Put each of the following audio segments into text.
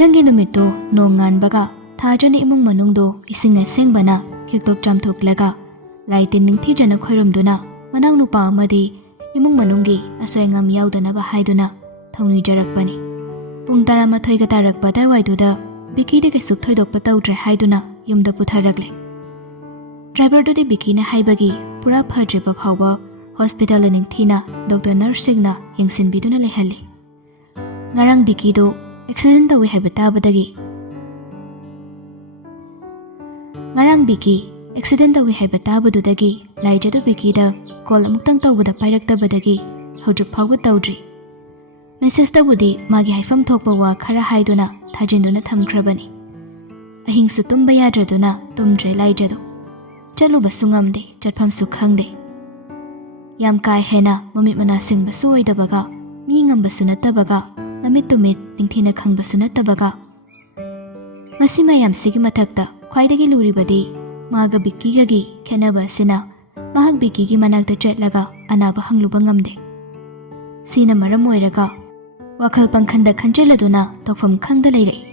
ꯃꯊꯪꯒꯤ ꯅꯨꯃꯤꯠꯇꯨ ꯅꯣꯡ ꯉꯥꯟꯕꯒ ꯊꯥꯖꯅ ꯏꯃꯨꯡ ꯃꯅꯨꯡꯗꯨ ꯏꯁꯤꯡ ꯑꯁꯦꯡꯕꯅ ꯈꯤꯛꯇꯣꯛ ꯆꯥꯝꯊꯣꯛꯂꯒ ꯂꯥꯏ ꯇꯤꯟ ꯅꯤꯡꯊꯤꯖꯅ ꯈꯣꯏꯔꯝꯗꯨꯅ ꯃꯅꯥꯎ ꯅꯨꯄꯥ ꯑꯃꯗꯤ ꯏꯃꯨꯡ ꯃꯅꯨꯡꯒꯤ ꯑꯁꯣꯏ ꯑꯉꯥꯝ ꯌꯥꯎꯗꯅꯕ ꯍꯥꯏꯗꯨꯅ ꯊꯧꯅꯤꯖꯔꯛꯄꯅꯤ꯫ ꯄꯨꯡ 11 ꯇꯥꯔꯛꯄ ꯑꯗꯨꯋꯥꯏꯗꯨꯗ ꯕꯤꯀꯤꯗꯤ ꯀꯩꯁꯨ ꯊꯣꯏꯗꯣꯛꯄ ꯇꯧꯗ꯭ꯔꯦ ꯍꯥꯏꯗꯨꯅ ꯌꯨꯝꯗ ꯄꯨꯊꯔꯛꯂꯦ꯫ ꯗ꯭ꯔꯥꯏꯚꯔꯗꯨꯗꯤ ꯕꯤꯀꯤꯅ ꯍꯥꯏꯕꯒꯤ ꯄꯨꯔꯥ ꯐꯗ꯭ꯔꯤꯕ ꯐꯥꯎꯕ ꯍꯣꯁꯄꯤꯇꯥꯜꯗ ꯅꯤꯡꯊꯤꯅ ꯗꯣꯛꯇꯔ ꯅꯔꯁꯁꯤꯡꯅ ꯌꯦꯡꯁꯤꯟꯕꯤꯗꯨꯅ ꯂꯩꯍꯜꯂꯤ꯫ ꯉꯔꯥꯡ ꯕꯤꯀꯤꯗꯨ ꯑꯦꯛꯁꯤꯗꯦꯟ ꯇꯧꯏ ꯍꯥꯏꯕ ꯇꯥꯕꯗꯒꯤ ꯂꯥꯏꯖꯗꯨ ꯕꯤꯀꯤꯗ ꯀꯣꯜ ꯑꯃꯨꯛꯇꯪ ꯇꯧꯕꯗ ꯄꯥꯏꯔꯛꯇꯕꯗꯒꯤ ꯍꯧꯖꯤꯛ ꯐꯥꯎꯕ ꯇꯧꯗ꯭ꯔꯤ꯫ ꯃꯦꯁꯦꯖꯇꯕꯨꯗꯤ ꯃꯥꯒꯤ ꯍꯥꯏꯐꯝ ꯊꯣꯛꯄ ꯋꯥ ꯈꯔ ꯍꯥꯏꯗꯨꯅ ꯊꯥꯖꯤꯟꯗꯨꯅ ꯊꯝꯈ꯭ꯔꯕꯅꯤ꯫ ꯑꯍꯤꯡꯁꯨ ꯇꯨꯝꯕ ꯌꯥꯗ꯭ꯔꯗꯨꯅ ꯇꯨꯝꯗ꯭ꯔꯦ ꯂꯥꯏꯖꯗꯨ꯫ ꯆꯠꯂꯨꯕꯁꯨ ꯉꯝꯗꯦ, ꯆꯠꯐꯝꯁꯨ ꯈꯪꯗꯦ꯫ ꯌꯥꯝ ꯀꯥ ꯍꯦꯟꯅ ꯃꯃꯤꯠ ꯃꯅꯥ ꯁꯤꯡꯕꯁꯨ ꯑꯣꯏꯗꯕꯒ, ꯃꯤ ꯉꯝꯕꯁꯨ ꯅꯠꯇꯕꯒ, ꯅꯨꯃꯤꯠ ꯇꯨꯃꯤꯠ ꯅꯤꯡꯊꯤꯅ ꯈꯪꯕꯁꯨ ꯅꯠꯇꯕꯒ, ꯃꯁꯤ ꯃꯌꯥꯝꯁꯤꯒꯤ ꯃꯊꯛꯇ ꯈ꯭ꯋꯥꯏꯗꯒꯤ ꯂꯨꯔꯤꯕꯗꯤ ꯃꯥꯒ ꯕꯤꯀꯤꯒꯒꯤ ꯈꯦꯠꯅꯕ ꯑꯁꯤꯅ ꯃꯍꯥꯛ ꯕꯤꯀꯤꯒꯤ ꯃꯅꯥꯛꯇ ꯆꯠꯂꯒ ꯑꯅꯥꯕ ꯍꯪꯂꯨꯕ ꯉꯝꯗꯦ꯫ ꯁꯤꯅ ꯃꯔꯝ ꯑꯣꯏꯔꯒ ꯋꯥꯈꯜ ꯄꯪꯈꯟꯗ ꯈꯟꯖꯤꯜꯂꯗꯨꯅ ꯇꯧꯐꯝ ꯈꯪꯗ ꯂꯩꯔꯛꯏ꯫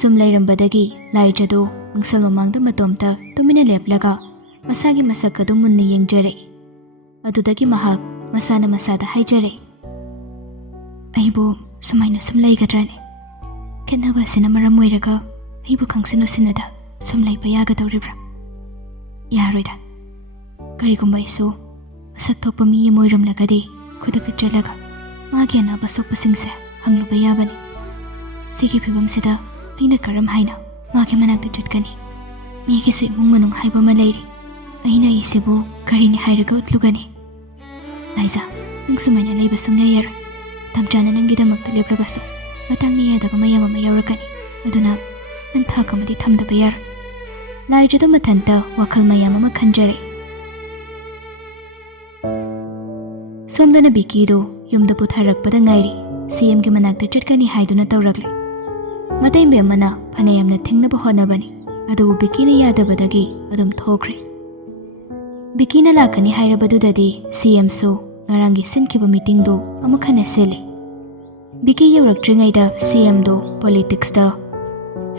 ꯁꯨꯝ ꯂꯩꯔꯝꯕꯗꯒꯤ ꯂꯥꯏꯖꯗꯨ ꯃꯪꯁꯜ ꯃꯃꯥꯡꯗ ꯃꯇꯣꯝꯇ ꯇꯨꯃꯤꯟꯅ ꯂꯦꯞꯂꯒ ꯃꯁꯥꯒꯤ ꯃꯁꯛ ꯑꯗꯨ ꯃꯨꯟꯅ ꯌꯦꯡꯖꯔꯛꯏ꯫ ꯑꯗꯨꯗꯒꯤ ꯃꯍꯥꯛ ꯃꯁꯥꯅ ꯃꯁꯥꯗ ꯍꯥꯏꯖꯔꯛꯏ, ꯑꯩꯕꯨ ꯁꯨꯃꯥꯏꯅ ꯁꯨꯝ ꯂꯩꯒꯗ꯭ꯔꯅꯦ? ꯈꯦꯠꯅꯕ ꯑꯁꯤꯅ ꯃꯔꯝ ꯑꯣꯏꯔꯒ ꯑꯩꯕꯨ ꯈꯪꯁꯤꯟ ꯎꯁꯤꯟꯅꯗ ꯁꯨꯝ ꯂꯩꯕ ꯌꯥꯒꯗꯧꯔꯤꯕ꯭ꯔꯥ? ꯌꯥꯔꯣꯏꯗ꯫ ꯀꯔꯤꯒꯨꯝꯕ ꯑꯩꯁꯨ ꯃꯁꯛ ꯊꯣꯛꯄ ꯃꯤ ꯑꯃ ꯑꯣꯏꯔꯝꯂꯒꯗꯤ ꯈꯨꯗꯛꯇ ꯆꯠꯂꯒ ꯃꯥꯒꯤ ꯑꯅꯥꯕ ꯁꯣꯛꯄꯁꯤꯡꯁꯦ ꯍꯪꯂꯨꯕ ꯌꯥꯕꯅꯤ꯫ ꯁꯤꯒꯤ ꯐꯤꯕꯝꯁꯤꯗ ꯑꯩꯅ ꯀꯔꯝ ꯍꯥꯏꯅ ꯃꯥꯒꯤ ꯃꯅꯥꯛꯇ ꯆꯠꯀꯅꯤ? ꯃꯤꯒꯤꯁꯨ ꯏꯃꯨꯡ ꯃꯅꯨꯡ ꯍꯥꯏꯕ ꯑꯃ ꯂꯩꯔꯤ꯫ ꯑꯩꯅ ꯑꯩꯁꯤꯕꯨ ꯀꯔꯤꯅꯤ ꯍꯥꯏꯔꯒ ꯎꯠꯂꯨꯒꯅꯤ? ꯂꯥꯏꯖꯥ, ꯅꯪ ꯁꯨꯃꯥꯏꯅ ꯂꯩꯕ ꯁꯨꯡꯌꯥ ꯌꯥꯔꯣꯏ꯫ ꯃꯇꯝ ꯆꯥꯅ ꯅꯪꯒꯤꯗꯃꯛꯇ ꯂꯦꯞꯂꯒꯁꯨ ꯃꯇꯥꯡꯅ ꯌꯥꯗꯕ ꯃꯌꯥꯝ ꯑꯃ ꯌꯥꯎꯔꯛꯀꯅꯤ꯫ ꯑꯗꯨꯅ ꯅꯪ ꯊꯥꯛ ꯑꯃꯗꯤ ꯊꯝꯗꯕ ꯌꯥꯔꯣꯏ꯫ ꯂꯥꯏꯖꯗꯨ ꯃꯊꯟꯇ ꯋꯥꯈꯜ ꯃꯌꯥꯝ ꯑꯃ ꯈꯟꯖꯔꯛꯏ꯫ ꯁꯣꯝꯗꯅ ꯕꯤꯀꯤꯗꯨ ꯌꯨꯝꯗ ꯄꯨꯊꯔꯛꯄꯗ ꯉꯥꯏꯔꯤ CMꯒꯤ ꯃꯅꯥꯛꯇ ꯆꯠꯀꯅꯤ ꯍꯥꯏꯗꯨꯅ ꯇꯧꯔꯛꯂꯦ꯫ ꯃꯇꯩꯕꯤ ꯑꯃꯅ ꯐꯅꯌꯥꯝꯅ ꯊꯤꯡꯅꯕ ꯍꯣꯠꯅꯕꯅꯤ, ꯑꯗꯨꯕꯨ ꯕꯤꯀꯤꯅ ꯌꯥꯗꯕꯗꯒꯤ ꯑꯗꯨꯝ ꯊꯣꯛꯈ꯭ꯔꯦ꯫ ꯕꯤꯀꯤꯅ ꯂꯥꯛꯀꯅꯤ ꯍꯥꯏꯔꯕꯗꯨꯗꯗꯤ CMꯁꯨ ꯉꯔꯥꯡꯒꯤ ꯁꯤꯟꯈꯤꯕ ꯃꯤꯇꯤꯡꯗꯨ ꯑꯃꯨꯛ ꯍꯟꯅ ꯁꯤꯜꯂꯤ꯫ ꯕꯤꯀꯤ ꯌꯧꯔꯛꯇ꯭ꯔꯤꯉꯩꯗ CMꯗꯨ ꯄꯣꯂꯤꯇꯤꯛꯁꯇ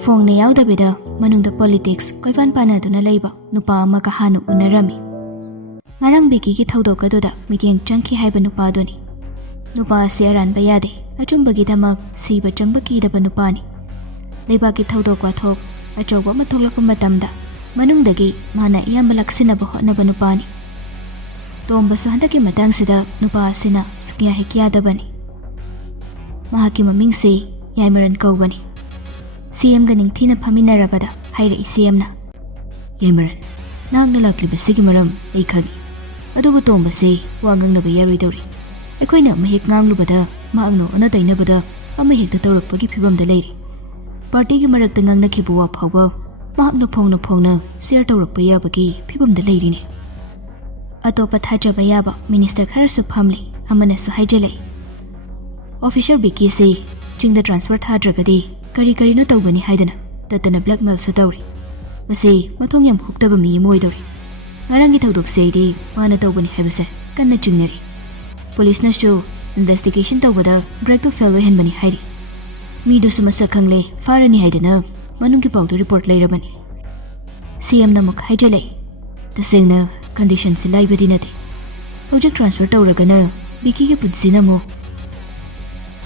ꯐꯣꯡꯅ ꯌꯥꯎꯗꯕꯤꯗ ꯃꯅꯨꯡꯗ ꯄꯣꯂꯤꯇꯤꯛꯁ ꯀꯣꯏꯄꯥꯟ ꯄꯥꯟꯅꯗꯨꯅ ꯂꯩꯕ ꯅꯨꯄꯥ ꯑꯃꯒ ꯍꯥꯟꯅ ꯎꯅꯔꯝꯃꯤ꯫ ꯉꯔꯥꯡ ꯕꯤꯀꯤꯒꯤ ꯊꯧꯗꯣꯛ ꯑꯗꯨꯗ ꯃꯤꯠꯌꯦꯡ ꯆꯪꯈꯤ ꯍꯥꯏꯕ ꯅꯨꯄꯥꯗꯨꯅꯤ꯫ ꯅꯨꯄꯥ ꯑꯁꯤ ꯑꯔꯥꯟꯕ ꯌꯥꯗꯦ, ꯑꯆꯨꯝꯕꯒꯤꯗꯃꯛ ꯁꯤꯕ ꯆꯪꯕ ꯀꯤꯗꯕ ꯅꯨꯄꯥꯅꯤ꯫ ꯂꯩꯕꯥꯛꯀꯤ ꯊꯧꯗꯣꯛ ꯋꯥꯊꯣꯛ ꯑꯆꯧꯕ ꯑꯃ ꯊꯣꯛꯂꯛꯄ ꯃꯇꯝꯗ ꯃꯅꯨꯡꯗꯒꯤ ꯃꯥꯅ ꯑꯌꯥꯝꯕ ꯂꯥꯛꯁꯤꯟꯅꯕ ꯍꯣꯠꯅꯕ ꯅꯨꯄꯥꯅꯤ꯫ ꯇꯣꯝꯕꯁꯨ ꯍꯟꯗꯛꯀꯤ ꯃꯇꯥꯡꯁꯤꯗ ꯅꯨꯄꯥ ꯑꯁꯤꯅ ꯁꯨꯛꯌꯥ ꯍꯦꯛ ꯌꯥꯗꯕꯅꯤ꯫ ꯃꯍꯥꯛꯀꯤ ꯃꯃꯤꯡꯁꯤ ꯌꯥꯏꯃꯔꯟ ꯀꯧꯕꯅꯤ꯫ CMꯒ ꯅꯤꯡꯊꯤꯅ ꯐꯝꯃꯤꯟꯅꯔꯕꯗ ꯍꯥꯏꯔꯛꯏ CMꯅ, ꯌꯥꯏꯃꯔꯟ, ꯅꯍꯥꯛꯅ ꯂꯥꯛꯂꯤꯕꯁꯤꯒꯤ ꯃꯔꯝ ꯑꯩ ꯈꯪꯏ꯫ ꯑꯗꯨꯕꯨ ꯇꯣꯝꯕꯁꯤ ꯋꯥ ꯉꯥꯡꯅꯕ ꯌꯥꯔꯣꯏꯗꯧꯔꯤ꯫ ꯑꯩꯈꯣꯏꯅ ꯑꯃ ꯍꯦꯛ ꯉꯥꯡꯂꯨꯕꯗ ꯃꯍꯥꯛꯅ ꯑꯣꯟꯅ ꯇꯩꯅꯕꯗ ꯑꯃ ꯍꯦꯛꯇ ꯇꯧꯔꯛꯄꯒꯤ ꯐꯤꯕꯝꯗ ꯂꯩꯔꯤ꯫ ꯄꯥꯔꯇꯤꯒꯤ ꯃꯔꯛꯇ ꯉꯥꯡꯅꯈꯤꯕ ꯋꯥ ꯐꯥꯎꯕ ꯃꯍꯥꯛꯅ ꯐꯣꯡꯅ ꯁꯤꯌꯔ ꯇꯧꯔꯛꯄ ꯌꯥꯕꯒꯤ ꯐꯤꯕꯝꯗ ꯂꯩꯔꯤꯅꯦ꯫ ꯑꯇꯣꯞꯄ ꯊꯥꯖꯕ ꯌꯥꯕ ꯃꯤꯅꯤꯁꯇꯔ ꯈꯔꯁꯨ ꯐꯝꯂꯤ꯫ ꯑꯃꯅꯁꯨ ꯍꯥꯏꯖꯤꯜꯂꯛꯏ, ꯑꯣꯐꯤꯁꯔ ꯕꯤꯀꯤꯁꯤ ꯆꯤꯡꯗ ꯇ꯭ꯔꯥꯟꯁꯐꯔ ꯊꯥꯗ꯭ꯔꯒꯗꯤ ꯀꯔꯤꯅꯣ ꯇꯧꯒꯅꯤ ꯍꯥꯏꯗꯨꯅ ꯇꯠꯇꯅ ꯕ꯭ꯂꯦꯛꯃꯦꯜꯁꯨ ꯇꯧꯔꯤ꯫ ꯃꯁꯤ ꯃꯊꯣꯡ ꯌꯥꯝ ꯍꯨꯛꯇꯕ ꯃꯤ ꯑꯃ ꯑꯣꯏꯗꯧꯔꯤ꯫ ꯉꯔꯥꯡꯒꯤ ꯊꯧꯗꯣꯛꯁꯦ ꯑꯩꯗꯤ ꯃꯥꯅ ꯇꯧꯕꯅꯤ ꯍꯥꯏꯕꯁꯦ ꯀꯟꯅ ꯆꯤꯡꯅꯔꯤ꯫ ꯄꯨꯂꯤꯁꯅꯁꯨ ꯏꯟꯚꯦꯁꯇꯤꯒꯦꯁꯟ ꯇꯧꯕꯗ ꯒ꯭ꯔꯦꯛꯇꯣ ꯐꯦꯜ ꯑꯣꯏꯍꯟꯕꯅꯤ ꯍꯥꯏꯔꯤ꯫ ꯃꯤꯗꯨꯁꯨ ꯃꯁꯛ ꯈꯪꯂꯦ, ꯐꯥꯔꯅꯤ ꯍꯥꯏꯗꯅ ꯃꯅꯨꯡꯒꯤ ꯄꯥꯎꯗ ꯔꯤꯄꯣꯔꯠ ꯂꯩꯔꯕꯅꯤ꯫ CMꯅ ꯑꯃꯨꯛ ꯍꯥꯏꯖꯤꯜꯂꯛꯏ, ꯇꯁꯦꯡꯅ ꯀꯟꯗꯤꯁꯟꯁꯤ ꯂꯥꯏꯕꯗꯤ ꯅꯠꯇꯦ꯫ ꯍꯧꯖꯤꯛ ꯇ꯭ꯔꯥꯟꯁꯐꯔ ꯇꯧꯔꯒꯅ ꯕꯤꯀꯤꯒꯤ ꯄꯨꯟꯁꯤꯅ ꯑꯃꯨꯛ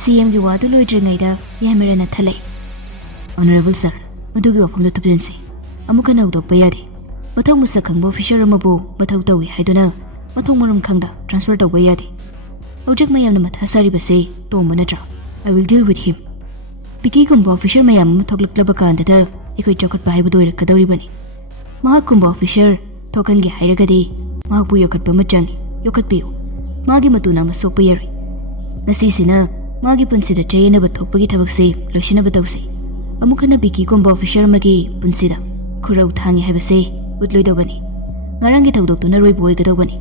CMꯒꯤ ꯋꯥꯗꯨ ꯂꯣꯏꯗ꯭ꯔꯤꯉꯩꯗ ꯌꯥꯏꯃꯔꯟꯅ ꯊꯠꯂꯛꯏ, ꯑꯣꯅꯔꯦꯕꯜ ꯁꯥꯔ, ꯃꯗꯨꯒꯤ ꯋꯥꯐꯝꯗꯨ ꯊꯨꯞꯆꯤꯟꯁꯤ꯫ ꯑꯃꯨꯛ ꯍꯟꯅ ꯍꯧꯗꯣꯛꯄ ꯌꯥꯗꯦ꯫ ꯃꯊꯧ ꯃꯁꯛ ꯈꯪꯕ ꯑꯣꯐꯤꯁꯔ ꯑꯃꯕꯨ ꯃꯊꯧ ꯇꯧꯏ ꯍꯥꯏꯗꯨꯅ ꯃꯊꯣꯡ ꯃꯔꯝ ꯈꯪꯗ ꯇ꯭ꯔꯥꯟꯁꯐꯔ ꯇꯧꯕ ꯌꯥꯗꯦ꯫ ꯍꯧꯖꯤꯛ ꯃꯌꯥꯝꯅ ꯃꯊꯥ ꯁꯥꯔꯤꯕꯁꯤ ꯇꯣꯝꯕ ꯅꯠꯇ꯭ꯔꯥ? I will deal with him. ꯕꯤꯀꯤꯒꯨꯝꯕ ꯑꯣꯐꯤꯁꯔ ꯃꯌꯥꯝ ꯑꯃ ꯊꯣꯛꯂꯛꯂꯕ ꯀꯥꯟꯗꯗ ꯑꯩꯈꯣꯏ ꯆꯥꯎꯈꯠꯄ ꯍꯥꯏꯕꯗꯨ ꯑꯣꯏꯔꯛꯀꯗꯧꯔꯤꯕꯅꯤ꯫ ꯃꯍꯥꯛꯀꯨꯝꯕ ꯑꯣꯐꯤꯁꯔ ꯊꯣꯛꯍꯟꯒꯦ ꯍꯥꯏꯔꯒꯗꯤ ꯃꯍꯥꯛꯄꯨ ꯌꯣꯛꯈꯠꯄ ꯑꯃ ꯆꯪꯏ꯫ ꯌꯣꯛꯈꯠꯄꯤꯌꯨ꯫ ꯃꯥꯒꯤ ꯃꯇꯨꯅ ꯑꯃ ꯁꯣꯛꯄ ꯌꯥꯔꯣꯏ꯫ ꯉꯁꯤꯁꯤꯅ ꯃꯥꯒꯤ ꯄꯨꯟꯁꯤꯗ ꯆꯌꯦꯠꯅꯕ ꯊꯣꯛꯄꯒꯤ ꯊꯕꯛꯁꯤ ꯂꯣꯏꯁꯤꯟꯅꯕ ꯇꯧꯁꯤ꯫ ꯑꯃꯨꯛ ꯍꯟꯅ ꯕꯤꯀꯤꯒꯨꯝꯕ ꯑꯣꯐꯤꯁꯔ ꯑꯃꯒꯤ ꯄꯨꯟꯁꯤꯗ ꯈꯨꯔꯧ ꯊꯥꯡꯉꯤ ꯍꯥꯏꯕꯁꯤ ꯎꯠꯂꯣꯏꯗꯧꯕꯅꯤ꯫ ꯉꯔꯥꯡꯒꯤ ꯊꯧꯗꯣꯛꯇꯨꯅ ꯑꯔꯣꯏꯕ ꯑꯣꯏꯒꯗꯧꯕꯅꯤ꯫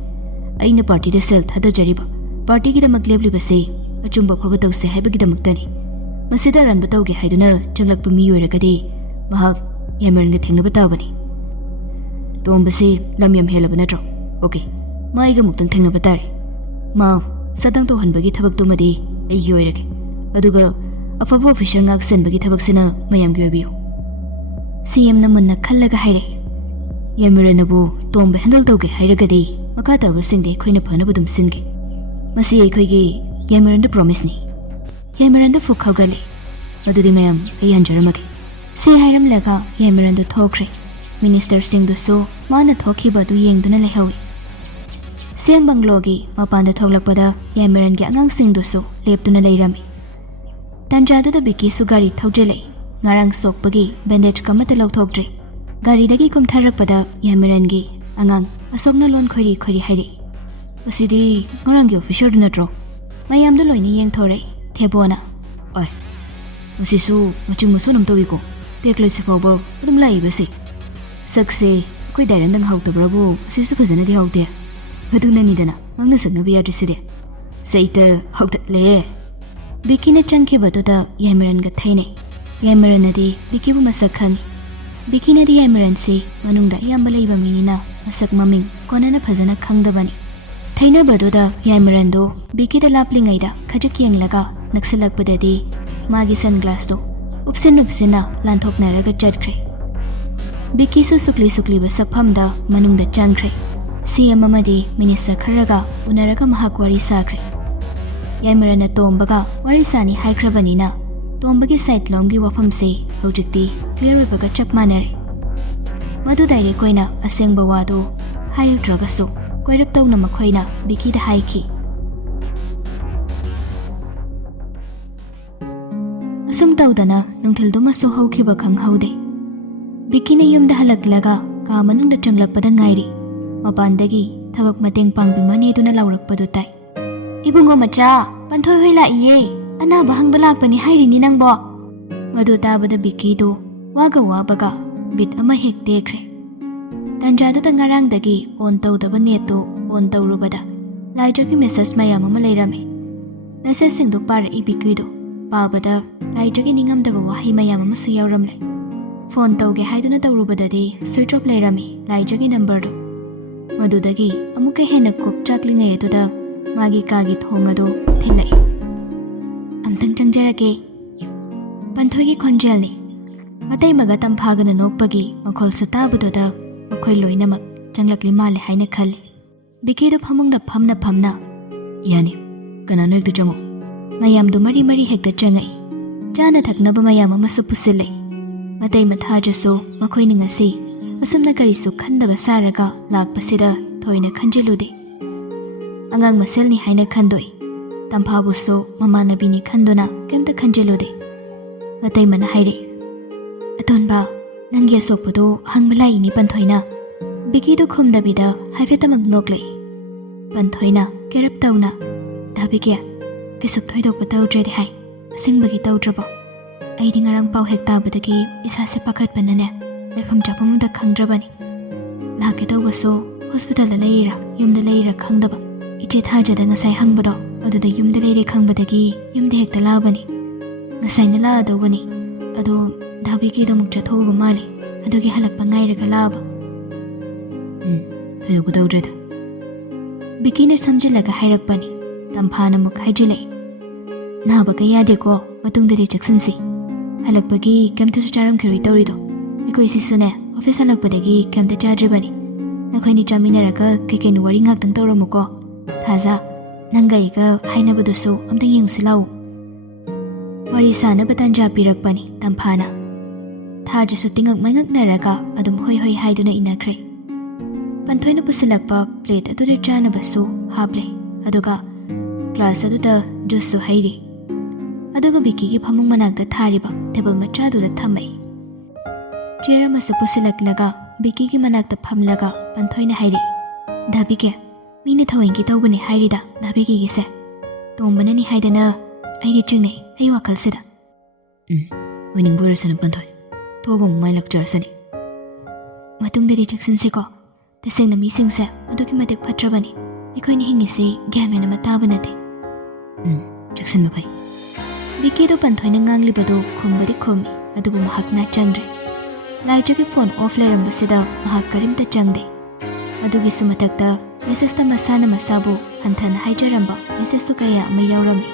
ꯑꯩꯅ ꯄꯥꯔꯇꯤꯗ ꯁꯦꯜ ꯊꯥꯗꯖꯔꯤꯕ, ꯄꯥꯔꯇꯤꯒꯤꯗꯃꯛ ꯂꯦꯞꯂꯤꯕꯁꯤ ꯑꯆꯨꯝꯕ ꯐꯕ ꯇꯧꯁꯦ ꯍꯥꯏꯕꯒꯤꯗꯃꯛꯇꯅꯤ꯫ ꯃꯁꯤꯗ ꯑꯔꯥꯟꯕ ꯇꯧꯒꯦ ꯍꯥꯏꯗꯨꯅ ꯆꯪꯂꯛꯄ ꯃꯤ ꯑꯣꯏꯔꯒꯗꯤ ꯃꯍꯥꯛ ꯌꯥꯏꯃꯔꯟꯒ ꯊꯦꯡꯅꯕ ꯇꯥꯕꯅꯤ꯫ ꯇꯣꯝꯕꯁꯤ ꯂꯝ ꯌꯥꯝ ꯍꯦꯜꯂꯕ ꯅꯠꯇ꯭ꯔꯣ? ꯑꯣꯀꯦ, ꯃꯥ ꯑꯩꯒ ꯑꯃꯨꯛꯇꯪ ꯊꯦꯡꯅꯕ ꯇꯥꯔꯦ꯫ ꯃꯥ ꯁꯥꯗꯪ ꯇꯧꯍꯟꯕꯒꯤ ꯊꯕꯛꯇꯨꯃꯗꯤ ꯑꯩꯒꯤ ꯑꯣꯏꯔꯒꯦ꯫ ꯑꯗꯨꯒ ꯑꯐꯕ ꯑꯣꯐꯤꯁꯔ ꯉꯥꯛꯁꯟꯕꯒꯤ ꯊꯕꯛꯁꯤꯅ ꯃꯌꯥꯝꯒꯤ ꯑꯣꯏꯕꯤꯌꯨ CMꯅ ꯃꯨꯟꯅ ꯈꯜꯂꯒ ꯍꯥꯏꯔꯛꯏ ꯌꯥꯏꯃꯔꯟꯕꯨ ꯇꯣꯝꯕ ꯍꯦꯟꯗꯜ ꯇꯧꯒꯦ ꯍꯥꯏꯔꯒꯗꯤ ꯃꯈꯥ ꯇꯥꯕꯁꯤꯡꯗꯤ ꯑꯩꯈꯣꯏꯅ ꯐꯅꯕ ꯑꯗꯨꯝ ꯁꯤꯟꯒꯦ ꯃꯁꯤ ꯑꯩꯈꯣꯏꯒꯤ ꯌꯥꯏꯃꯔꯟꯗ ꯄ꯭ꯔꯣꯃꯤꯁꯅꯤ ꯌꯥꯏꯃꯔꯟꯗ ꯐꯨꯛ ꯍꯧꯒꯠꯂꯤ ꯑꯗꯨꯗꯤ ꯃꯌꯥꯝ ꯑꯩ ꯍꯟꯖꯔꯝꯃꯒꯦ ꯁꯤ ꯍꯥꯏꯔꯝꯂꯒ ꯌꯥꯏꯃꯔꯟꯗꯨ ꯊꯣꯛꯈ꯭ꯔꯦ ꯃꯤꯅꯤꯁꯇꯔꯁꯤꯡꯗꯨꯁꯨ ꯃꯥꯅ ꯊꯣꯛꯈꯤꯕ ꯑꯗꯨ ꯌꯦꯡꯗꯨꯅ ꯂꯩꯍꯧꯏ CM ꯕꯪꯒ꯭ꯂꯣꯒꯤ ꯃꯄꯥꯟꯗ ꯊꯣꯛꯂꯛꯄꯗ ꯌꯥꯏꯃꯔꯟꯒꯤ ꯑꯉꯥꯡꯁꯤꯡꯗꯨꯁꯨ ꯂꯦꯞꯇꯨꯅ ꯂꯩꯔꯝꯃꯤ ꯇꯟꯖꯥꯗꯨꯗ ꯕꯤꯀꯤꯁꯨ ꯒꯥꯔꯤ ꯊꯧꯖꯤꯜꯂꯛꯏ ꯉꯔꯥꯡ ꯁꯣꯛꯄꯒꯤ ꯕꯦꯟꯗꯦꯖ ꯑꯃꯠꯇ ꯂꯧꯊꯣꯛꯇ꯭ꯔꯤ ꯒꯥꯔꯤꯗꯒꯤ ꯀꯨꯝꯊꯔꯛꯄꯗ ꯌꯥꯏꯃꯔꯟꯒꯤ ꯑꯉꯥꯡ ꯑꯁꯣꯛꯅ ꯂꯣꯟ ꯈꯣꯏꯔꯤ ꯍꯥꯏꯔꯛꯏ ꯑꯁꯤꯗꯤ ꯉꯔꯥꯡꯒꯤ ꯑꯣꯐꯤꯁꯔꯗꯨ ꯅꯠꯇ꯭ꯔꯣ ꯃꯌꯥꯝꯗꯨ ꯂꯣꯏꯅ ꯌꯦꯡꯊꯣꯔꯛꯏ ꯊꯦꯕꯣꯅ ꯑꯣꯏ ꯃꯁꯤꯁꯨ ꯃꯆꯤꯡ ꯃꯁꯣꯟ ꯇꯧꯏꯀꯣ ꯇꯦꯛ ꯂꯩꯁꯦ ꯐꯥꯎꯕ ꯑꯗꯨꯝ ꯂꯥꯛꯏꯕꯁꯤ ꯁꯛꯁꯦ ꯑꯩꯈꯣꯏ ꯗꯥꯏꯔꯟꯗꯪ ꯍꯥꯎꯇꯕ꯭ꯔꯕꯨ ꯑꯁꯤꯁꯨ ꯐꯖꯅꯗꯤ ꯍꯥꯎꯇꯦ ꯑꯗꯨꯅꯅꯤꯗꯅ ꯉꯪꯅ ꯁꯛꯅꯕ ꯌꯥꯗ꯭ꯔꯤꯁꯤꯗꯤ ꯁꯩꯇ ꯍꯥꯎꯇꯠꯂꯦ ꯕꯤꯀꯤꯅ ꯆꯪꯈꯤꯕꯗꯨꯗ ꯌꯥꯏꯃꯔꯟꯒ ꯊꯩꯅꯩ ꯌꯥꯏꯃꯔꯟꯅꯗꯤ ꯕꯤꯀꯤꯕꯨ ꯃꯁꯛ ꯈꯪꯉꯤ ꯕꯤꯀꯤꯅꯗꯤ ꯌꯥꯏꯃꯔꯟꯁꯤ ꯃꯅꯨꯡꯗ ꯑꯌꯥꯝꯕ ꯂꯩꯕ ꯃꯤꯅꯤꯅ ꯃꯁꯛ ꯃꯃꯤꯡ ꯀꯣꯟꯅꯅ ꯐꯖꯅ ꯈꯪꯗꯕꯅꯤ ꯊꯩꯅꯕꯗꯨꯗ ꯌꯥꯏꯃꯔꯟꯗꯨ ꯕꯤꯀꯤꯗ ꯂꯥꯞꯂꯤꯉꯩꯗ ꯈꯖꯤꯛ ꯌꯦꯡꯂꯒ ꯅꯛꯁꯤꯜꯂꯛꯄꯗꯗꯤ ꯃꯥꯒꯤ ꯁꯟꯒ꯭ꯂꯥꯁꯇꯨ ꯎꯞꯁꯤꯟꯅ ꯂꯥꯟꯊꯣꯛꯅꯔꯒ ꯆꯠꯈ꯭ꯔꯦ ꯕꯤꯀꯤꯁꯨ ꯁꯨꯛꯂꯤꯕ ꯁꯛꯐꯝꯗ ꯃꯅꯨꯡꯗ ꯆꯪꯈ꯭ꯔꯦ CM ꯑꯃꯗꯤ ꯃꯤꯅꯤꯁꯇꯔ ꯈꯔꯒ ꯎꯅꯔꯒ ꯃꯍꯥꯛ ꯋꯥꯔꯤ ꯁꯥꯈ꯭ꯔꯦ ꯌꯥꯏꯃꯔꯟꯅ ꯇꯣꯝꯕꯒ ꯋꯥꯔꯤ ꯁꯥꯅꯤ ꯍꯥꯏꯈ꯭ꯔꯕꯅꯤꯅ ꯇꯣꯝꯕꯒꯤ ꯁꯥꯏꯠꯂꯣꯝꯒꯤ ꯋꯥꯐꯝꯁꯤ ꯍꯧꯖꯤꯛꯇꯤ ꯀ꯭ꯂꯤꯌꯔ ꯑꯣꯏꯕꯒ ꯆꯞ ꯃꯥꯟꯅꯔꯦ ꯃꯗꯨ ꯗꯥꯏꯔꯦꯛ ꯑꯣꯏꯅ ꯑꯁꯦꯡꯕ ꯋꯥꯗꯨ ꯍꯥꯏꯔꯨꯗ꯭ꯔꯒꯁꯨ ꯀꯣꯏꯔꯞ ꯇꯧꯅ ꯃꯈꯣꯏꯅ ꯕꯤꯀꯤꯗ ꯍꯥꯏꯈꯤ ꯑꯁꯨꯝ ꯇꯧꯗꯅ ꯅꯨꯡꯊꯤꯜꯗꯨꯃꯁꯨ ꯍꯧꯈꯤꯕ ꯈꯪꯍꯧꯗꯦ ꯕꯤꯀꯤꯅ ꯌꯨꯝꯗ ꯍꯜꯂꯛꯂꯒ ꯀꯥ ꯃꯅꯨꯡꯗ ꯆꯪꯂꯛꯄꯗ ꯉꯥꯏꯔꯤ ꯃꯄꯥꯟꯗꯒꯤ ꯊꯕꯛ ꯃꯇꯦꯡ ꯄꯥꯡꯕꯤꯃꯅꯦꯗꯨꯅ ꯂꯥꯎꯔꯛꯄꯗꯨ ꯇꯥꯏ ꯏꯕꯨꯡꯉꯣ ꯃꯆꯥ ꯄꯟꯊꯣꯏ ꯍꯣꯏ ꯂꯥꯛꯏꯌꯦ ꯑꯅꯥꯕ ꯍꯪꯕ ꯂꯥꯛꯄꯅꯤ ꯍꯥꯏꯔꯤꯅꯤ ꯅꯪꯕꯣ ꯃꯗꯨ ꯇꯥꯕꯗ ꯕꯤꯀꯤꯗꯨ ꯋꯥꯕꯒ ꯕꯤꯠ ꯑꯃ ꯍꯦꯛ ꯇꯦꯛꯈ꯭ꯔꯦ ꯇꯟꯖꯥꯗꯨꯗ ꯉꯔꯥꯡꯗꯒꯤ ꯑꯣꯟ ꯇꯧꯗꯕ ネットꯑꯣꯟ ꯇꯧꯔꯨꯕꯗ ꯂꯥꯏꯖꯒꯤ ꯃꯦꯁꯦꯖ ꯃꯌꯥꯝ ꯑꯃ ꯂꯩꯔꯝꯃꯤ ꯃꯦꯁꯦꯖꯁꯤꯡꯗꯨ ꯄꯥꯔꯛꯏ ꯕꯤꯀꯤꯗꯨ ꯄꯥꯕꯗ ꯂꯥꯏꯖꯒꯤ ꯅꯤꯡꯉꯝꯗꯕ ꯋꯥꯍꯩ ꯃꯌꯥꯝ ꯑꯃꯁꯨ ꯌꯥꯎꯔꯝꯂꯦ ꯐꯣꯟ ꯇꯧꯒꯦ ꯍꯥꯏꯗꯨꯅ ꯇꯧꯔꯨꯕꯗꯗꯤ ꯁ꯭ꯋꯤꯆ ꯑꯣꯐ ꯂꯩꯔꯝꯃꯤ ꯂꯥꯏꯖꯒꯤ ꯅꯝꯕꯔꯗꯨ ꯃꯗꯨꯗꯒꯤ ꯑꯃꯨꯛꯀ ꯍꯦꯟꯅ ꯀꯣꯛ ꯆꯥꯛꯂꯤꯉꯩ ꯑꯗꯨꯗ ꯃꯥꯒꯤ ꯀꯥꯒꯤ ꯊꯣꯡ ꯑꯗꯨ ꯊꯤꯜꯂꯛꯏ ꯑꯝꯇꯪ ꯆꯪꯖꯔꯒꯦ ꯄꯟꯊꯣꯏꯒꯤ ꯈꯣꯟꯖꯦꯜꯅꯤ ꯃꯇꯩꯃꯒ ꯇꯝꯐꯥꯒꯅ ꯅꯣꯛꯄꯒꯤ ꯃꯈꯣꯜꯁꯨ ꯇꯥꯕꯗꯨꯗ ꯃꯈꯣꯏ ꯂꯣꯏꯅꯃꯛ ꯆꯪꯂꯛꯂꯤ ꯃꯥꯜꯂꯦ ꯍꯥꯏꯅ ꯈꯜꯂꯤ ꯕꯤꯀꯤꯗꯨ ꯐꯃꯨꯡꯗ ꯐꯝꯅ ꯌꯥꯅꯤ ꯀꯅꯥꯅꯣ ꯍꯦꯛꯇ ꯆꯪꯉꯣ ꯃꯌꯥꯝꯗꯨ ꯃꯔꯤ ꯍꯦꯛꯇ ꯆꯪꯉꯛꯏ ꯆꯥꯅ ꯊꯛꯅꯕ ꯃꯌꯥꯝ ꯑꯃꯁꯨ ꯄꯨꯁꯤꯜꯂꯛꯏ ꯃꯇꯩꯃ ꯊꯥꯖꯁꯨ ꯃꯈꯣꯏꯅ ꯉꯁꯤ ꯑꯁꯨꯝꯅ ꯀꯔꯤꯁꯨ ꯈꯟꯗꯕ ꯁꯥꯔꯒ ꯂꯥꯛꯄꯁꯤꯗ ꯊꯣꯏꯅ ꯈꯟꯖꯤꯜꯂꯨꯗꯦ ꯑꯉꯥꯡ ꯃꯁꯦꯜꯅꯤ ꯍꯥꯏꯅ ꯈꯟꯗꯣꯛꯏ ꯇꯝꯐꯥꯕꯨꯁꯨ ꯃꯃꯥꯟꯅꯕꯤꯅꯤ ꯈꯟꯗꯨꯅ ꯀꯩꯝꯇ ꯈꯟꯖꯤꯜꯂꯨꯗꯦ ꯃꯇꯩꯃꯅ ꯍꯥꯏꯔꯛꯏ ꯑꯇꯣꯟꯕ ꯅꯪꯒꯤ ꯑꯁꯣꯛꯄꯗꯨ ꯍꯪꯕ ꯂꯥꯛꯏꯅꯤ ꯄꯟꯊꯣꯏꯅ ꯕꯤꯀꯤꯗꯨ ꯈꯨꯝꯗꯕꯤꯗ ꯍꯥꯏꯐꯦꯠꯇꯃꯛ ꯅꯣꯛꯂꯛꯏ ꯄꯟꯊꯣꯏꯅ ꯀꯦꯔꯞ ꯇꯧꯅ ꯗꯥꯕꯤꯀꯦ ꯀꯩꯁꯨ ꯊꯣꯏꯗꯣꯛꯄ ꯇꯧꯗ꯭ꯔꯦꯗꯤ ꯍꯥꯏ ꯑꯁꯦꯡꯕꯒꯤ ꯇꯧꯗ꯭ꯔꯕꯣ ꯑꯩꯗꯤ ꯉꯔꯥꯡ ꯄꯥꯎ ꯍꯦꯛ ꯇꯥꯕꯗꯒꯤ ꯏꯁꯥꯁꯦ ꯄꯥꯈꯠꯄꯅꯅꯦ ꯂꯩꯐꯝ ꯆꯥꯐꯝ ꯑꯃꯇ ꯈꯪꯗ꯭ꯔꯕꯅꯤ ꯂꯥꯛꯀꯦ ꯇꯧꯕꯁꯨ ꯍꯣꯁꯄꯤꯇꯥꯜꯗ ꯂꯩꯔꯤꯔꯥ ꯌꯨꯝꯗ ꯂꯩꯔꯤꯔꯥ ꯈꯪꯗꯕ ꯏꯆꯦ ꯊꯥꯖꯗ ꯉꯁꯥꯏ ꯍꯪꯕꯗꯣ ꯑꯗꯨꯗ ꯌꯨꯝꯗ ꯂꯩꯔꯦ ꯈꯪꯕꯗꯒꯤ ꯌꯨꯝꯗ ꯍꯦꯛꯇ ꯂꯥꯛꯑꯕꯅꯤ ꯉꯁꯥꯏꯅ ꯂꯥꯛꯑꯗꯧꯕꯅꯤ ꯑꯗꯣ ꯗꯥꯕꯤꯀꯤꯗꯣ ꯑꯃꯨꯛ ꯆꯠꯊꯣꯛꯎꯕ ꯃꯥꯜꯂꯤ ꯑꯗꯨꯒꯤ ꯍꯜꯂꯛꯄ ꯉꯥꯏꯔꯒ ꯂꯥꯛꯑꯕ ꯊꯣꯏꯗꯣꯛꯄ ꯇꯧꯗ꯭ꯔꯦꯗ ꯕꯤꯀꯤꯅ ꯁꯝꯖꯤꯜꯂꯒ ꯍꯥꯏꯔꯛꯄꯅꯤ ꯇꯝꯐꯥꯅ ꯑꯃꯨꯛ ꯍꯥꯏꯖꯤꯜꯂꯛꯏ ꯅꯥꯕꯒ ꯌꯥꯗꯦꯀꯣ ꯃꯇꯨꯡꯗꯗꯤ ꯆꯦꯛꯁꯤꯟꯁꯤ ꯍꯜꯂꯛꯄꯒꯤ ꯀꯩꯝꯇꯁꯨ ꯆꯥꯔꯝꯈꯤꯔꯣꯏ ꯇꯧꯔꯤꯗꯣ ꯑꯩꯈꯣꯏꯁꯤꯁꯨꯅꯦ ꯑꯣꯐꯤꯁ ꯍꯜꯂꯛꯄꯗꯒꯤ ꯀꯩꯝꯇ ꯆꯥꯗ꯭ꯔꯤꯕꯅꯤ ꯅꯈꯣꯏꯅꯤ ꯆꯥꯃꯤꯟꯅꯔꯒ ꯀꯩꯀꯩꯅꯣ ꯋꯥꯔꯤ ꯉꯥꯛꯇꯪ ꯇꯧꯔꯝꯃꯨꯀꯣ ꯊꯥꯖ ꯅꯪꯒ ꯑꯩꯒ ꯍꯥꯏꯅꯕꯗꯨꯁꯨ ꯑꯝꯇꯪ ꯌꯦꯡꯉꯨꯁꯤ ꯂꯥꯛꯎ ꯋꯥꯔꯤ ꯁꯥꯅꯕ ꯇꯥꯟꯖꯥ ꯄꯤꯔꯛꯄꯅꯤ ꯇꯝꯐꯥꯅ ꯊꯥꯖꯁꯨ ꯇꯤꯡꯉꯛ ꯃꯉꯛꯅꯔꯒ ꯑꯗꯨꯝ ꯍꯣꯏ ꯍꯥꯏꯗꯨꯅ ꯏꯟꯅꯈ꯭ꯔꯦ ꯄꯟꯊꯣꯏꯅ ꯄꯨꯁꯤꯜꯂꯛꯄ ꯄ꯭ꯂꯦꯠ ꯑꯗꯨꯗ ꯆꯥꯅꯕꯁꯨ ꯍꯥꯞꯂꯦ ꯑꯗꯨꯒ ꯒ꯭ꯂꯥꯁ ꯑꯗꯨꯗ ꯖꯨꯁꯁꯨ ꯍꯩꯔꯤ ꯑꯗꯨꯒ ꯕꯤꯀꯤꯒꯤ ꯐꯃꯨꯡ ꯃꯅꯥꯛꯇ ꯊꯥꯔꯤꯕ ꯇꯦꯕꯜ ꯃꯆꯥꯗꯨꯗ ꯊꯝꯃꯛꯏ ꯆꯦꯌꯔ ꯑꯃꯁꯨ ꯄꯨꯁꯤꯜꯂꯛꯂꯒ ꯕꯤꯀꯤꯒꯤ ꯃꯅꯥꯛꯇ ꯐꯝꯂꯒ ꯄꯟꯊꯣꯏꯅ ꯍꯥꯏꯔꯛꯏ ꯗꯥꯕꯤꯀꯦ ꯃꯤꯅ ꯊꯑꯣꯏꯒꯤ ꯇꯧꯕꯅꯤ ꯍꯥꯏꯔꯤꯗ ꯗꯥꯕꯤꯀꯤꯒꯤꯁꯦ ꯇꯣꯡꯕꯅꯅꯤ ꯍꯥꯏꯗꯅ ꯑꯩꯗꯤ ꯆꯤꯡꯅꯩ ꯑꯩ ꯋꯥꯈꯜꯁꯤꯗ ꯑꯣꯏꯅꯤꯡꯕ ꯑꯣꯏꯔꯁꯅꯨ ꯄꯟꯊꯣꯏ ꯊꯣꯛꯑꯕ ꯑꯃꯨꯛ ꯃꯥꯏ ꯂꯥꯛꯆꯔꯁꯅꯤ ꯃꯇꯨꯡꯗꯗꯤ ꯆꯦꯛꯁꯤꯟꯁꯤꯀꯣ ꯇꯁꯦꯡꯅ ꯃꯤꯁꯤꯡꯁꯦ ꯑꯗꯨꯛꯀꯤ ꯃꯇꯤꯛ ꯐꯠꯇ꯭ꯔꯕꯅꯤ ꯑꯩꯈꯣꯏꯅ ꯍꯤꯡꯉꯤꯁꯤ ꯒ꯭ꯌꯥꯟ ꯃꯦꯟ ꯑꯃ ꯇꯥꯕ ꯅꯠꯇꯦ ꯆꯦꯛꯁꯤꯟꯕ ꯐꯩ ꯕꯤꯀꯤꯗꯣ ꯄꯟꯊꯣꯏꯅ ꯉꯥꯡꯂꯤꯕꯗꯨ ꯈꯨꯝꯕꯗꯤ ꯈꯨꯝꯃꯤ ꯑꯗꯨꯕꯨ ꯃꯍꯥꯛꯅ ꯆꯪꯗ꯭ꯔꯦ ꯂꯥꯏꯖꯒꯤ ꯐꯣꯟ ꯑꯣꯐ ꯂꯩꯔꯝꯕꯁꯤꯗ ꯃꯍꯥꯛ ꯀꯔꯤꯝꯇ ꯆꯪꯗꯦ ꯑꯗꯨꯒꯤꯁꯨ ꯃꯊꯛꯇ ꯃꯦꯁꯦꯖꯇ ꯃꯁꯥꯅ ꯃꯁꯥꯕꯨ ꯍꯟꯊꯅ ꯍꯥꯏꯖꯔꯝꯕ ꯃꯦꯁꯦꯖꯁꯨ ꯀꯌꯥ ꯑꯃ ꯌꯥꯎꯔꯝꯃꯤ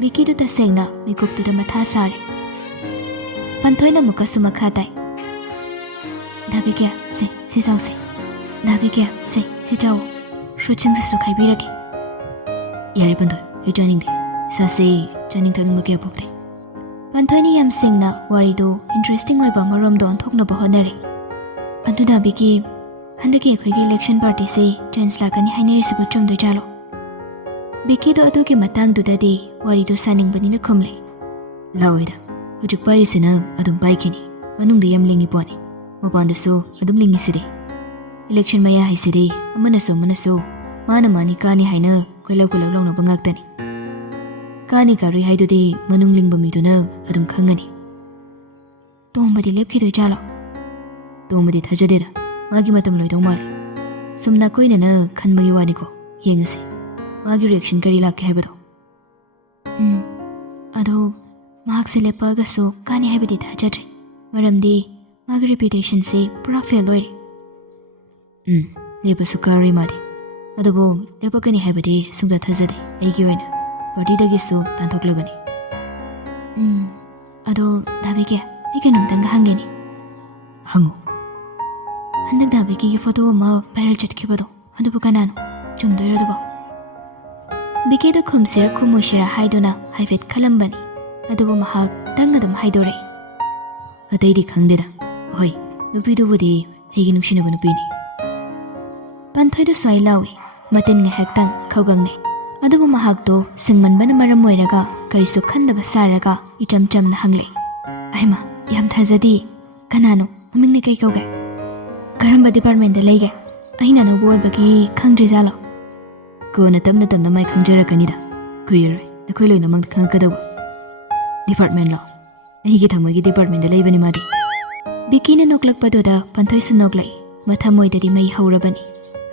Vicky do tasengna mikuptuda matha sare. Panthoina mukasu makha tai. Dabi kya si sausi. Dabi kya si chau. Shuching su khaibiraki. Yari Panthoi, I joining the. Sase joining the number kya pokte. Panthoini yam singna wari do interesting oiba marom do onthokna bahonare. Aduda Vicky handaki ekhoi election party se change lakani haineri sibu chumdo jalo. Vicky do atu ki matang do dadi wari do saning bani na khumle. Lawida. Hujik pari sina adum pai kini. Manung de yam lingi poni. Mapanda so adum lingi sidi. Election maya hai sidi. Amana so. Mana mani kani haina kuilaw long na bangak tani. Kani kari hai do di manung ling bami do na adum khangani. Tomba di lep ki do jalo. Tomba di thajade da. Magi matam loy dong mali. Sumna koi na khan magi wani ko. Yengasi. Magi reaction kari lak hai bado. Ado mahak se lepaga so kani hai badi thajadre. Maramdi magi reputation se pura fail loy. Lepa su kari madi. Ado bo lepa kani hai badi sungda thajade. Egi oina. Party dagi so tanthok labani. Ado dabi kya. Ika numtanga hangeni. Hangu. Handak dabi ki photo ma viral chatkibado. Ado bu kanano. Chumdoira do ba. Biki do khumsira khumushira haiduna haifet khalambani. Ado bu mahak dangadum haidore. Atai di khangdeda. Hoi, nupi do budi hegi nushina bu nupi ni. Panthoi do swai lawi. Matin nga hektang khawgangne. Ado bu mahak do singman bana maram moiraga karisu khandaba saraga icham cham na hangle. Aima, yam thazadi. Kanano, maming ne kai kauge. Karamba department da leige. Aina no boy bagi khangdri jalo. Ko na tamna mai khangjara kanida. Kuiroi, na koi loi na mang khangkadawa. Department lo. Ahi gi Thamoi gi department da leibani madi. Biki na noklak padoda Panthoi su noklai. Ma Thamoi da di mai haurabani.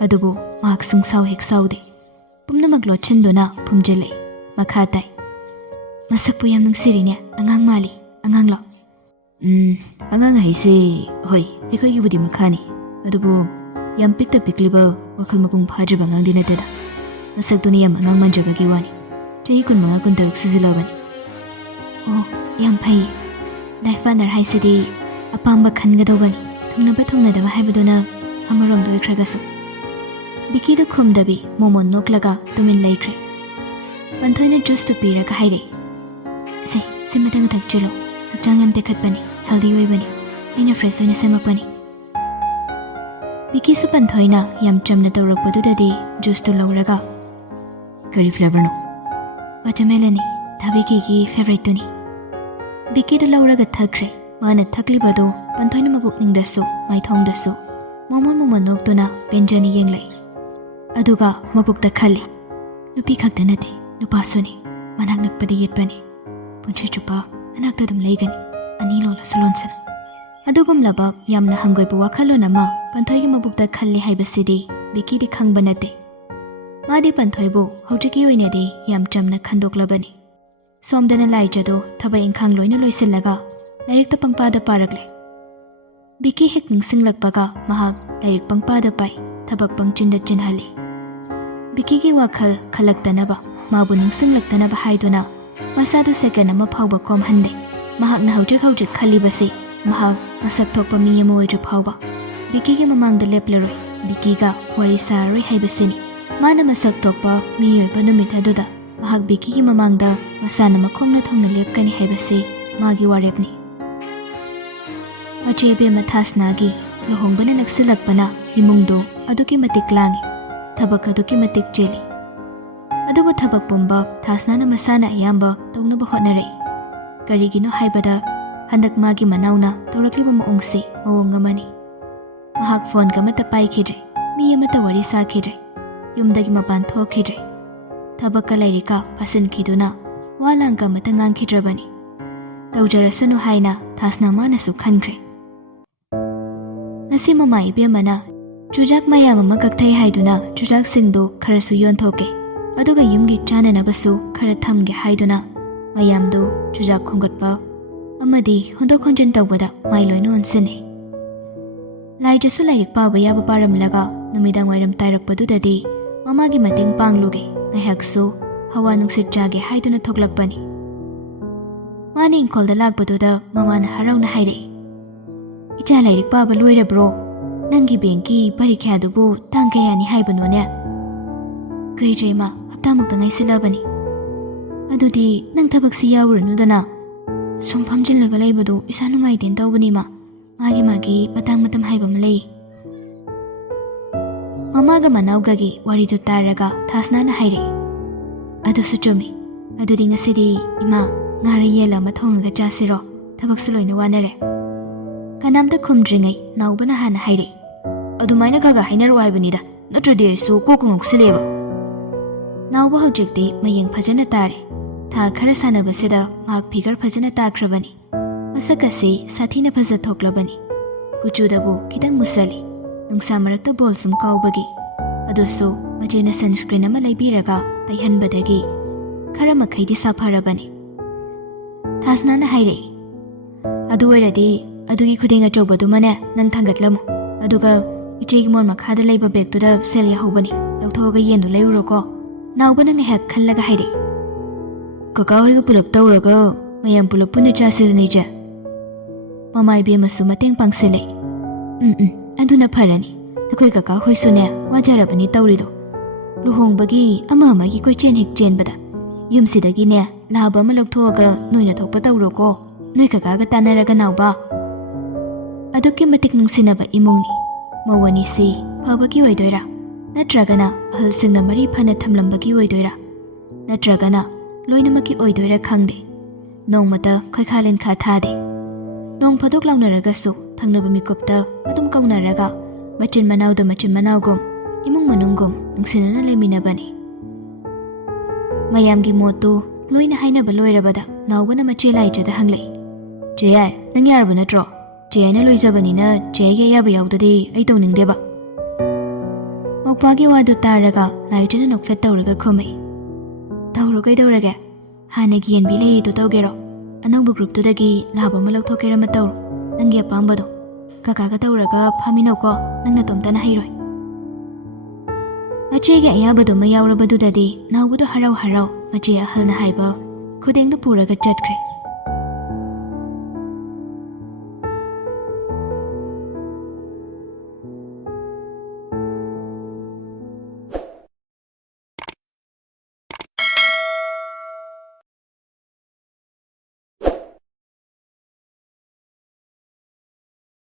Adubo mak sungsau hek saude. Pumna maglo chindona pumjele. Makhatai. Masak pu yam nungsiri ne angang mali. Angang lo. Angang haise hoi. Ekoi gi budi makhani. Adubo yam pikta pikliba wakal mapung phajaba ngang dinateda. Masak duni yam angang manjaba gi wani. Chahi kun mga kun taruk sizilabani. Oh, yam pai. Life partner haisidi apamba khangadobani. Thungna daba haibadona amarom do ikragasu. Biki do khumdabi momon noklaga tumin laikre. Panthoina juice to pira ka haire. Se matang thakchilo. Hakchang yam tekhatpani. Healthy oibani. Aina fresh oina semakpani. Biki su Panthoina yam chamna tawrakpadudadi juice to lauraga. Curry flavor no. Watermelon ni Biki ki favorite tuni. Biki do lauraga thakre. Mana thaklibado Panthoina mabukning dasu maithong dasu. Momon noktuna penjani yenglai. Aduga mabukta khali. Nupi khakta nate nupasuni. Manak nakpadi yetpani. Punchi chupa anakta dum leigani. Ani lola salonsana. Adugum laba yamna hangoi bu wakhalon ama Panthoigi mabukta khalli haibasidi Biki di khangba nate. Madi Panthoy bu hojiki oinadi yam chamna khandoklabani. Somdana laijado thabai inkhang loina loisillaga lairik ta pangpada paragle. Biki hek ningsinglakpaga mahak lairik pangpada pai thabak pangchinda chinhali. Biki gi wakhal khalaktanaba mabu ningsinglaktanaba haiduna masadu second ama phawba komhande. Mahak na hojik khalibasi mahak masak thokpa mi amo oidra phawba. Biki gi mamangda lepleroi Biki ga wari saroi haibasini. Mana masak tokpa miyoiba numit aduda mahak Biki gi mamangda masana makhongna thongna lepkani haibasi magi warepni. Achebe mathasnagi lohongbana naksilakpana imungdo aduki matik langi thabak aduki matik cheli. Adubu thabak pumba thasnana masana ayamba tongnaba hotnarei. Karigino haibada handak magi manauna tawrakliba maongsi mawongamani. Mahak phone ka mata paikidre mi amata wari sakidre. Yumdagi mapan thokidre. Thabaka lairika pasankiduna walangka mata ngangkidrabani. Tawjarasanu haina thasna manasu khankre. Nasi mama ibemana chujak mayam ama kakthai haiduna chujak singdo kharasu yonthoke. Aduga yumgi chananabasu khara thamge haiduna mayamdo chujak khongatpa amadi hondok honjin tawbada mailoino onsine. Laijasu lairik paba yaba paramlaga numidang wairam tairakpadudadi mamagi mating pangluge ngayaksu hawa nungsit jage haiduna thoklakpani. Mani ingkolda lakpaduda mamana harauna hairei. Icha lairik paba loirabro, nangi benki parikhadubu tang kayani haibanone. Kuidre ma haptamukta ngaisilabani. Adudi nang thabak si yawranudana. Sum phamjinlaga laibadu isa nungaiten tawbani ma. Magi patang matam haibam lei. Mamaga manaugagi waridu taraga thasnana hairei. Adu suchumi. Adudi ngasidi ima ngari yela mathonga chasiro thabak suloina wanare. Kanamda khumdringai naubana hana hairei. Adumaina kaga hainar waibanida natradi su kokong sileba. Nauba hojikti mayeng phajana tare. Tha khara sanabasida mak figure phajana takrabani. Masakasi sathina phaja thoklabani. Kuchudabu kitang musali. Nungsa marakta bolsum kaubagi. Adusu majena sunscreen ama laibiraga taihanbadagi. Khara makhaidi sapharabani. Thasnana hairei. Adu oiradi adugi khudinga chobadumane nang thangatlamu. Aduga ichegi mon makhada laiba begtuda sel yahobani. Lauthoga yendu lairuroko. Naubana ngahak khallaga hairei. Kaka hoiga pulap tawraga mayam pulap puna chasilnija. Mamai be masu mateng pangsilei. Aduna pharani. Takoi kaka hoi sune wajarabani tawrido. Luhongbagi ama amagi koi chen hik chen bada. Yumsidagi ne laba ama lauthoga noina thokpa tawroko. Noi kaka ga tanaraga nauba. Aduki matik nungsinaba imungni. Mawani si phabagi oidoira. Natragana ahalsingna mari phana thamlambagi oidoira. Natragana loinamaki oidoira khangde. Nongmata khoikhalen kha thade. Nong phadok launaragasu thangnaba mikupta matum kaunaraga machin manaugum imung manungum nungsinana leminabani. Mayamgi motu loina hainaba loirabada naubana mache laijada hanglei. Jeyai nang yarba natro. Jeyana loijabanina jeyage yaba yaudade ai tawningdeba. Mokpagi wadu taraga laijana nokfet tawraga khumei. Tawro kaidawrage hanagi yenbi leiridu tawgero. Anauba group to dagi laba malak thokera matawro. Nangi apambado. Kakaga tawraga phaminoko nangna tomtana hairoi. Machege ayabado mayawrabadudadi naubudo harau mache ahalna haiba khudengda puraga chatkre.